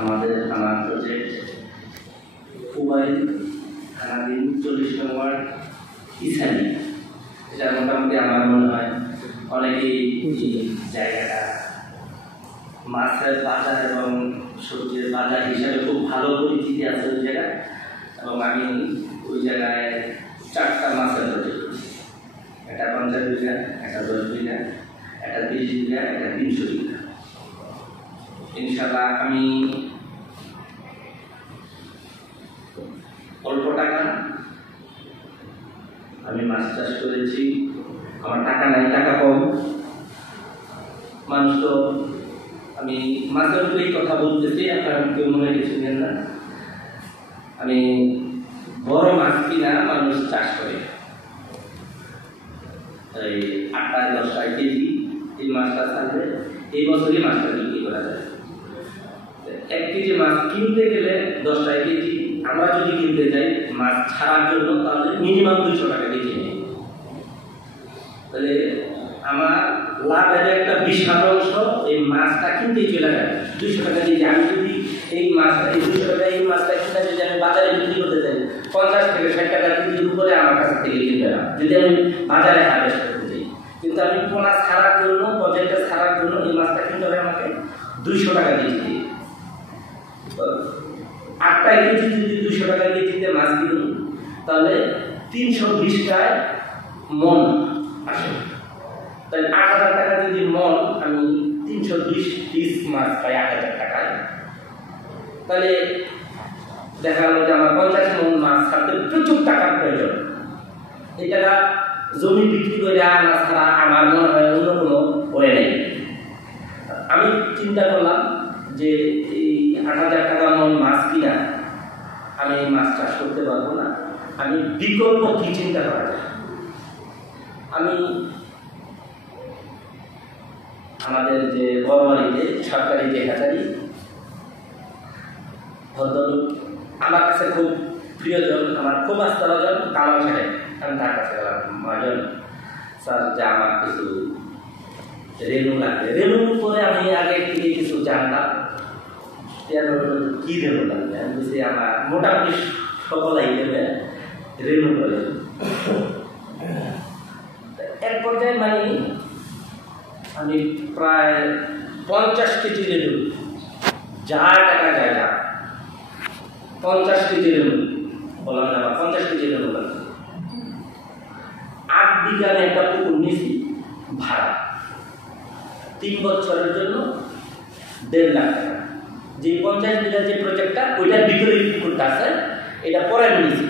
আমার project mobile থানাধীন 40 নম্বর ইসানি, এটা মোটামুটি আমার মনে হয় অনেকেই জায়গাটা মাছের বাজার এবং সবজির বাজার হিসাবে খুব ভালো পরিচিতি আছে ওই জায়গায়। এবং আমি ওই জায়গায় 4টা মাছের প্রজেক্ট করছি, একটা 50 বিঘা, একটা 10 বিঘা, একটা 30 বিঘা, একটা 300 বিঘা। ইনশাআল্লাহ আমি অল্প টাকা আমি মাছ চাষ করেছি। আমার টাকা নাই, টাকা কম, মানুষ তো আমি মাছের উপরেই কথা বলতেছি, আপনারা কেউ মনে কিছু নেন না। আমি বড় মাছ কিনা মানুষ চাষ করে, এই 8-10 কেজি এই মাছটা থাকবে, এই বছরই মাছটা বিক্রি করা যায়। 1 কেজি মাছ কিনতে গেলে 10 কেজি, আমরা যদি কিনতে যাই মাছ ছাড়ার জন্য তাহলে মিনিমাম 200 টাকা কেজি নেই। তাহলে আমার লাভের একটা বিশাল অংশ এই মাছটা কিনতেই চলে যায় 200 টাকা কেজি। আমি যদি এই মাছটা 200 টাকা এই মাছটা কিনে যদি আমি বাজারে বিক্রি করতে চাই 50 থেকে 60 টাকা কেজির উপরে আমার কাছ থেকে কিনবে না, যদি আমি বাজারে হারভেস্ট করতে চাই। কিন্তু আমি পোনা ছাড়ার জন্য, প্রজেক্টটা ছাড়ার জন্য এই মাছটা কিনতে হবে আমাকে 200 টাকা কেজি দিয়ে। 8টা কেজি যদি 200 টাকা কেজিতে মাছ কিনি তাহলে 320 টাকায় মন আসে। তাই 8000 টাকা যদি মন, আমি 320 পিস মাছ পাই 8000 টাকায়। তাহলে দেখা গেল যে আমার 50 মন মাছ ছাড়তে প্রচুর টাকার প্রয়োজন। এই টাকা জমি বিক্রি করে আনা ছাড়া আমার মনে হয় অন্য কোনো ওয়ে নেই। আমি চিন্তা করলাম যে এই 8000 টাকা মন মাছ কিনা আমি এই মাছ চাষ করতে পারবো না, আমি বিকল্প কি চিন্তা করা যায়। আমি আমাদের যে বড়বাড়িতে সরকারি যে হাজারি ভদ্রলোক আমার কাছে খুব প্রিয়জন, আমার খুব আস্থাভাজন কামাল সাহেব। আমি তার কাছে গেলাম, মহাজন স্যার যে আমার কিছু রেনু লাগবে। রেনুর পরে আমি আগে থেকে কিছু জানতাম কি রেনু লাগবে। আমি বলছি আমার মোটামুটি সকল আইটেমে রেনু করে। এক পর্যায়ে মানে আমি প্রায় 50 কেজি রেনু, যা টাকা যায় না 50 কেজি রেনু বললাম না, 50 কেজি রেনু লাগবে। 8 বিঘা আমি একটা পুকুর নিয়েছি ভাড়া, 3 বছরের জন্য 1.5 লাখ টাকা। যে 50 বিঘার যে প্রজেক্টটা ওইটার ভিতরে পুকুরটা আছে, এটা পরে নিয়েছি।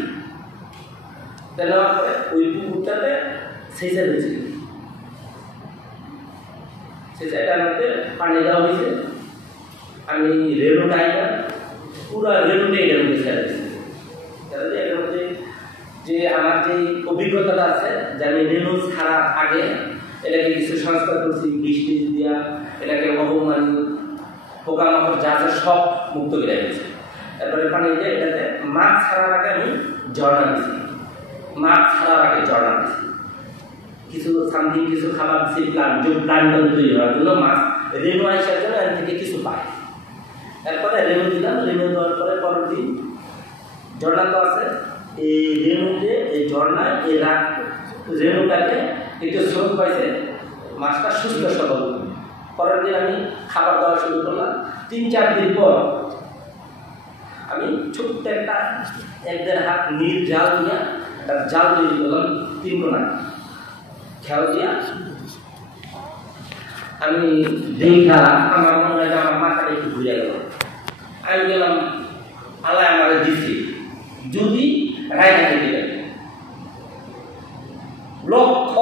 নেওয়ার পরে ওই পুকুরটাতে সেচা হয়েছে, সেচাটার মধ্যে পানি দেওয়া হয়েছে। আমি রেনু টাইটা পুরো রেনুটা এটার মধ্যে ছেড়ে দিয়েছি। এটার মধ্যে যে আমার যে অভিজ্ঞতাটা আছে যে আমি রেনু ছাড়া আগে এটাকে কিছু সংস্কার করছি, বৃষ্টি দিয়া এটাকে অবমান পোকামাকড় যা আছে সব মুক্ত করে গেছে। তারপরে পানি দিয়ে এটাতে মাছ ছাড়ার আগে আমি ঝর্ণা দিয়েছি, মাছ ছাড়ার আগে ঝর্ণা দিয়েছি, কিছু সামথিং কিছু খাবার দিচ্ছি, প্লান্টন তৈরি হওয়ার জন্য মাছ রেনু আসার জন্য এর থেকে কিছু পায়। এরপরে রেনু দিলাম, রেনু দেওয়ার পরে পরের দিন ঝর্ণা তো আছে, এই রেনুতে এই ঝর্ণায় এই রেনুটাকে একটু স্রোত পাইছে, মাছটা সুস্থ সবল। পরের দিন আমি খাবার দেওয়া শুরু করলাম। 3-4 দিন পর আমি ছোট্ট একটা 1-1.5 হাত নীল জাল দিয়ে একটা জাল তৈরি করলাম, 3 কোণা খেয়াল দিয়া। আমি দেখা আমার মনে হয় আমার মাথাটা একটু ঘুরে গেল। আমি গেলাম, আল্লাহ আমার দিচ্ছি যদি রায়না খেতে গেল লক্ষ